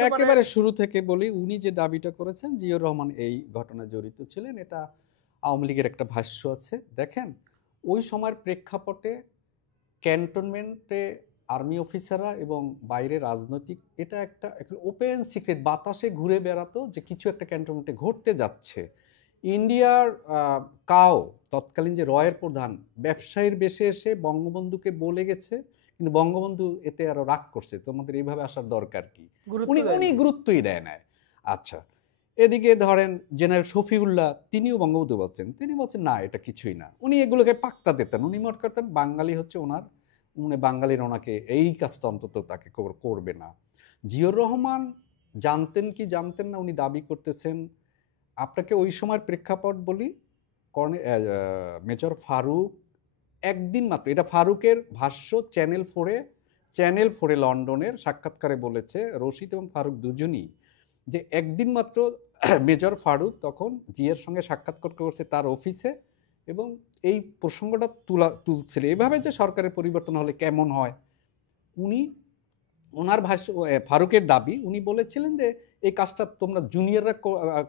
একেবারে শুরু থেকে বলি, উনি যে দাবিটা করেছেন জিয়র রহমান এই ঘটনায় জড়িত ছিলেন, এটা আওয়ামী লীগের একটা ভাষ্য আছে। দেখেন ওই সময়ের প্রেক্ষাপটে ক্যান্টনমেন্টে আর্মি অফিসাররা এবং বাইরে রাজনৈতিক, এটা একটা ওপেন সিক্রেট, বাতাসে ঘুরে বেড়াতো যে কিছু একটা ক্যান্টনমেন্টে ঘটতে যাচ্ছে। ইন্ডিয়ার কাও তৎকালীন যে রয়ের প্রধান ব্যবসায়ীর বেশে এসে বঙ্গবন্ধুকে বলে গেছে, কিন্তু বঙ্গবন্ধু এতে আরো রাগ করছে, তোমাদের এইভাবে আসার দরকার কি, উনি গুরুত্বই দেয় না। আচ্ছা, এদিকে ধরেন জেনারেল শফিউল্লাহ, তিনিও বঙ্গবন্ধু বলছেন, তিনি বলছেন না এটা কিছুই না, উনি এগুলোকে পাক্তা দিতেন, উনি মনে করতেন বাঙালি হচ্ছে ওনার, উনি বাঙালির ওনাকে এই কাজটা অন্তত তাকে করবে না। জিয়র রহমান জানতেন কি জানতেন না উনি দাবি করতেছেন। আপনাকে ওই সময়ের প্রেক্ষাপট বলি, মেজর ফারুক একদিন মাত্র, এটা ফারুকের ভাষ্য, চ্যানেল ফোরে লন্ডনের সাক্ষাৎকারে বলেছে রশিদ এবং ফারুক দুজনই, যে একদিন মাত্র মেজর ফারুক তখন জিয়ার সঙ্গে সাক্ষাৎ করছে তার অফিসে, এবং এই প্রসঙ্গটা তুলছিল এভাবে যে সরকারের পরিবর্তন হলে কেমন হয়। ওনার ভাষ্য, ফারুকের দাবি, উনি বলেছিলেন যে এই কাজটা তোমরা জুনিয়ররা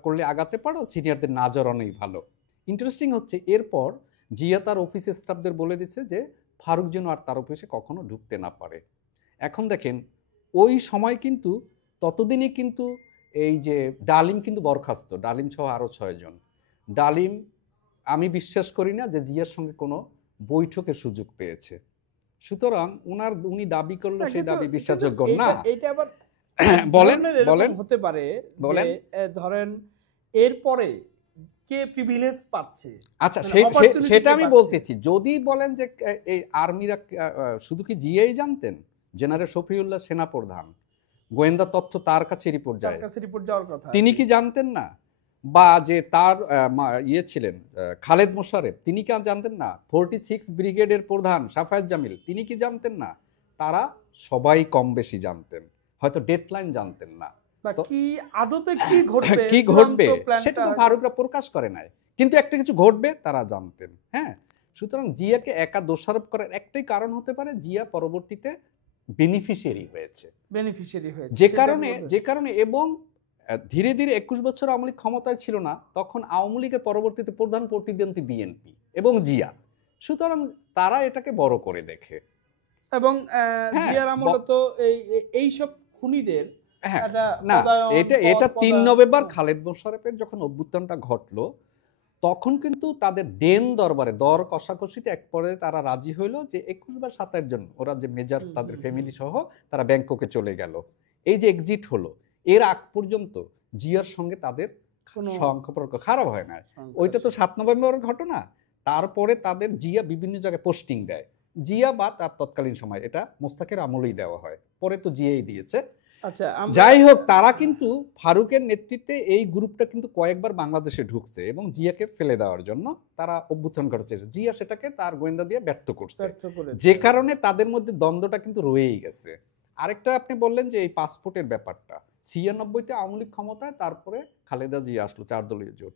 করলে আগাতে পারো, সিনিয়রদের না জড়ানোই ভালো। ইন্টারেস্টিং হচ্ছে এরপর জিয়া তার অফিসের স্টাফদের বলে দিচ্ছে যে ফারুক যেন আর তার অফিসে কখনো ঢুকতে না পারে। এখন দেখেন ওই সময় কিন্তু ততদিনই কিন্তু এই যে ডালিম কিন্তু বরখাস্ত, ডালিম সহ আরও 6 জন। ডালিম আমি বিশ্বাস করি না যে জিয়ার সঙ্গে কোনো বৈঠকের সুযোগ পেয়েছে, সুতরাং উনি দাবি করলো সেই দাবি বিশ্বাসযোগ্য না। এটা আবার বলেন হতে পারে যে ধরেন এরপরে কে প্রিভিলেজ পাচ্ছে। আচ্ছা, সেটা আমি বলতেছি, যদি বলেন যে এই আর্মিরা শুধু কি জিয়াই জানতেন, জেনারেল শফিউল্লাহ সেনাপ্রধান, গোয়েন্দা তথ্য তার কাছে রিপোর্ট যাওয়ার কথা, তিনি কি জানতেন না? বা যে তার ছিলেন খালেদ মোশারেফ, তিনি কি জানতেন না? 46 ব্রিগেডের প্রধান সাফায়েত জামিল, তিনি কি জানতেন না? তারা সবাই কম বেশি জানতেন, হয়তো ডেডলাইন জানতেন না। কি আদতে কি ঘটবে সেটা তো ফারুকরা প্রকাশ করে নাই, কিন্তু একটা কিছু ঘটবে তারা জানতেন। হ্যাঁ, সুতরাং জিয়াকে একা দোষারোপ করার একটাই কারণ হতে পারে জিয়া পরবর্তীতে বেনিফিশিয়ারি হয়েছে, যে কারণে এবং ধীরে ধীরে 21 বছর আওয়ামী লীগ ক্ষমতায় ছিল না, তখন আওয়ামী লীগের পরবর্তীতে প্রধান প্রতিদ্বন্দ্বী বিএনপি এবং জিয়া, সুতরাং তারা এটাকে বড় করে দেখে। এবং জিয়ার আমলে তো এই সব খুনিদের না, এটা 3 নভেম্বর খালেদ মোশাররফের যখন অভ্যুত্থানটা ঘটলো, তখন কিন্তু তাদের দেন দরবারে দর কষাকষিতে এক পর্যায়ে তারা রাজি হইলো যে 21 বা 27 জন, ওরা যে মেজর তাদের ফ্যামিলি সহ তারা ব্যাংককে চলে গেল। এই যে এক্সিট হলো, এর আগ পর্যন্ত জিয়ার সঙ্গে তাদের সম্পর্ক খারাপ হয় না। ওইটা তো 7 নভেম্বরের ঘটনা। তারপরে তাদের জিয়া বিভিন্ন জায়গায় পোস্টিং দেয়, জিয়া বা তার তৎকালীন সময়, এটা মোস্তাকের আমলেই দেওয়া হয়, পরে তো জিয়াই দিয়েছে। আচ্ছা, যাই হোক, তারা কিন্তু ফারুকের নেতৃত্বে এই গ্রুপটা কিন্তু কয়েকবার বাংলাদেশে ঢুকছে এবং জিয়াকে ফেলে দেওয়ার জন্য তারা অভ্যুত্থান করতে চেয়েছে। জিয়া সেটাকে তার গোয়েন্দা দিয়ে ব্যর্থ করছে, যে কারণে তাদের মধ্যে দ্বন্দ্বটা কিন্তু রয়েই গেছে। আরেকটা আপনি বললেন যে এই পাসপোর্টের ব্যাপারটা, 96-তে আওয়ামী লীগ ক্ষমতায়, তারপরে খালেদা জিয়া আসলো, 4 দলীয় জোট,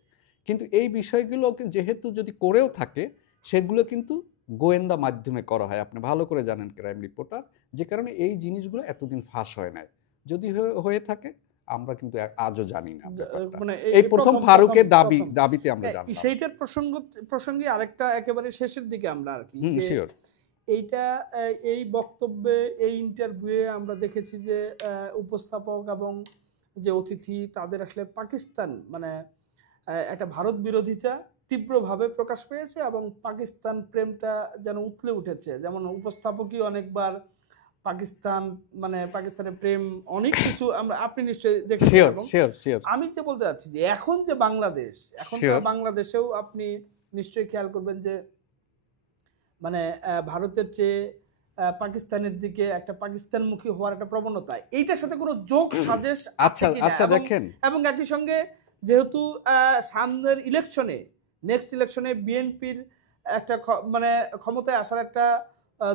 কিন্তু এই বিষয়গুলোকে যেহেতু যদি করেও থাকে সেগুলো কিন্তু গোয়েন্দা মাধ্যমে করা হয়, আপনি ভালো করে জানেন ক্রাইম রিপোর্টার, যে কারণে এই জিনিসগুলো এতদিন ফাঁস হয় না। যদি হয়ে থাকে আমরা কিন্তু আজও জানি না, মানে এই প্রথম ফারুকের দাবিতে আমরা জানলাম। সেইটার প্রসঙ্গে আরেকটা একেবারে শেষের দিকে আমরা আর কি, এইটা এই বক্তব্যে, এই ইন্টারভিউয়ে আমরা দেখেছি যে উপস্থাপক এবং যে অতিথি তাদের আসলে পাকিস্তান, মানে একটা ভারত বিরোধিতা তীব্রভাবে প্রকাশ পেয়েছে এবং পাকিস্তান প্রেমটা যেন উতলে উঠেছে। যেমন উপস্থাপকই অনেকবার পাকিস্তান, মানে পাকিস্তানের প্রেম, অনেক কিছু আপনি নিশ্চয়ই দেখছেন। আমি যে বলতে চাচ্ছি যে এখন যে বাংলাদেশ, এখন বাংলাদেশেও আপনি নিশ্চয়ই খেয়াল করবেন যে মানে ভারতের চেয়ে পাকিস্তানের দিকে একটা পাকিস্তানমুখী হওয়ার একটা প্রবণতা, এইটার সাথে কোনো যোগ সাজেশ আচ্ছা দেখেন, এবং একই সঙ্গে যেহেতু সামনের ইলেকশনে, নেক্সট ইলেকশনে বিএনপির একটা মানে ক্ষমতায় আসার একটা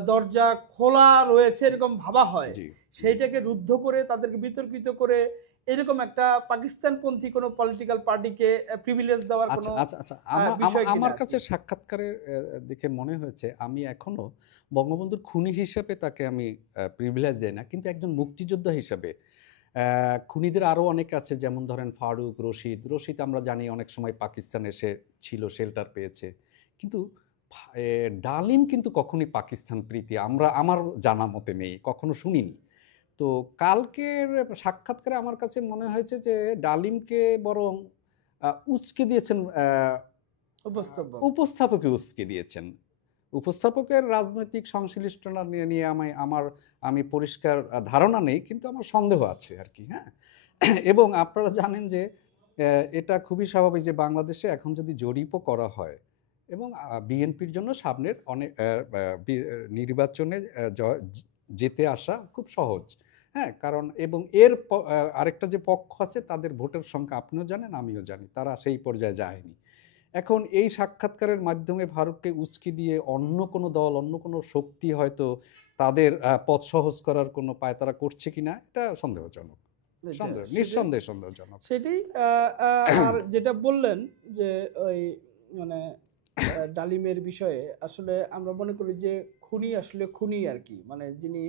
দরজা খোলা রয়েছে এরকম ভাবা হয়, জি সেইটাকে রুদ্ধ করে তাদেরকে বিতর্কিত করে এরকম একটা পাকিস্তানপন্থী কোনো পলিটিক্যাল পার্টিকে প্রিভিলেজ দেওয়ার আচ্ছা কোনো আচ্ছা আচ্ছা বিষয় কিনা আমার আর কি। কাছে সাক্ষাৎকারের দেখে মনে হয়েছে আমি এখনো বঙ্গবন্ধুর খুনি হিসেবে তাকে আমি প্রিভিলেজ দেই না, কিন্তু একজন মুক্তিযোদ্ধা হিসেবে খুনিদের আরও অনেক আছে, যেমন ধরেন ফারুক, রশিদ আমরা জানি অনেক সময় পাকিস্তান এসে ছিল, শেল্টার পেয়েছে, কিন্তু ডালিম কিন্তু কখনোই পাকিস্তান প্রীতি আমার জানা মতে নেই, কখনো শুনিনি। তো কালকের সাক্ষাৎকারে আমার কাছে মনে হয়েছে যে ডালিমকে বরং উস্কে দিয়েছেন, উপস্থাপকে উস্কে দিয়েছেন। উপস্থাপকের রাজনৈতিক সংশ্লিষ্টতা নিয়ে আমি পরিষ্কার ধারণা নেই, কিন্তু আমার সন্দেহ আছে আর কি। হ্যাঁ, এবং আপনারা জানেন যে এটা খুবই স্বাভাবিক যে বাংলাদেশে এখন যদি জরিপও করা হয় এবং বিএনপির জন্য সামনের অনেক নির্বাচনে যেতে আসা খুব সহজ। হ্যাঁ, কারণ এবং আরেকটা যে পক্ষ আছে তাদের ভোটের সংখ্যা আপনিও জানেন, আমিও জানি, তারা সেই পর্যায়ে যায়নি। এখন এই সাক্ষাৎকারের মাধ্যমে ফারুককে উস্কে দিয়ে অন্য কোনো দল, অন্য কোনো শক্তি হয়তো তাদের পথ সহজ করার কোনো পায়তারা করছে কিনা, এটা সন্দেহজনক, নিঃসন্দেহে সন্দেহজনক। সেটাই। আর যেটা বললেন যে ওই মানে ডালিমের বিষয়ে, আসলে আমরা মনে করি যে খুনি আসলে খুনি আর কি, মানে যিনি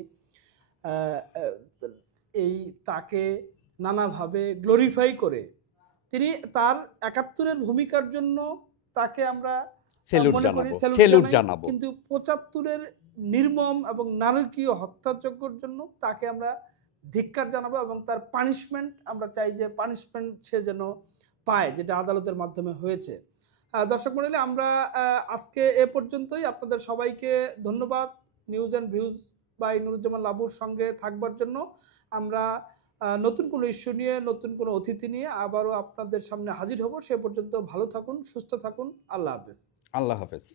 এই তাকে নানাভাবে গ্লোরিফাই করে তিনি তার ৭১-এর ভূমিকার জন্য তাকে আমরা মনে করি স্যালুট জানাবো, কিন্তু ৭৫-এর নির্মম এবং নারকীয় হত্যাযজ্ঞের জন্য তাকে আমরা ধিক্কার জানাবো এবং তার পানিশমেন্ট আমরা চাই যে পানিশমেন্ট সে যেন পায়, যেটা আদালতের মাধ্যমে হয়েছে। দর্শক মণ্ডলী, আমরা আজকে এ পর্যন্তই। আপনাদের সবাইকে ধন্যবাদ news and views by Nuruzzaman লাবুর সঙ্গে থাকবার জন্য। আমরা নতুন কোনো ইস্যু নিয়ে, নতুন কোনো অতিথি নিয়ে আবারও আপনাদের সামনে হাজির হব। সে পর্যন্ত ভালো থাকুন, সুস্থ থাকুন। আল্লাহ হাফেজ। আল্লাহ হাফেজ।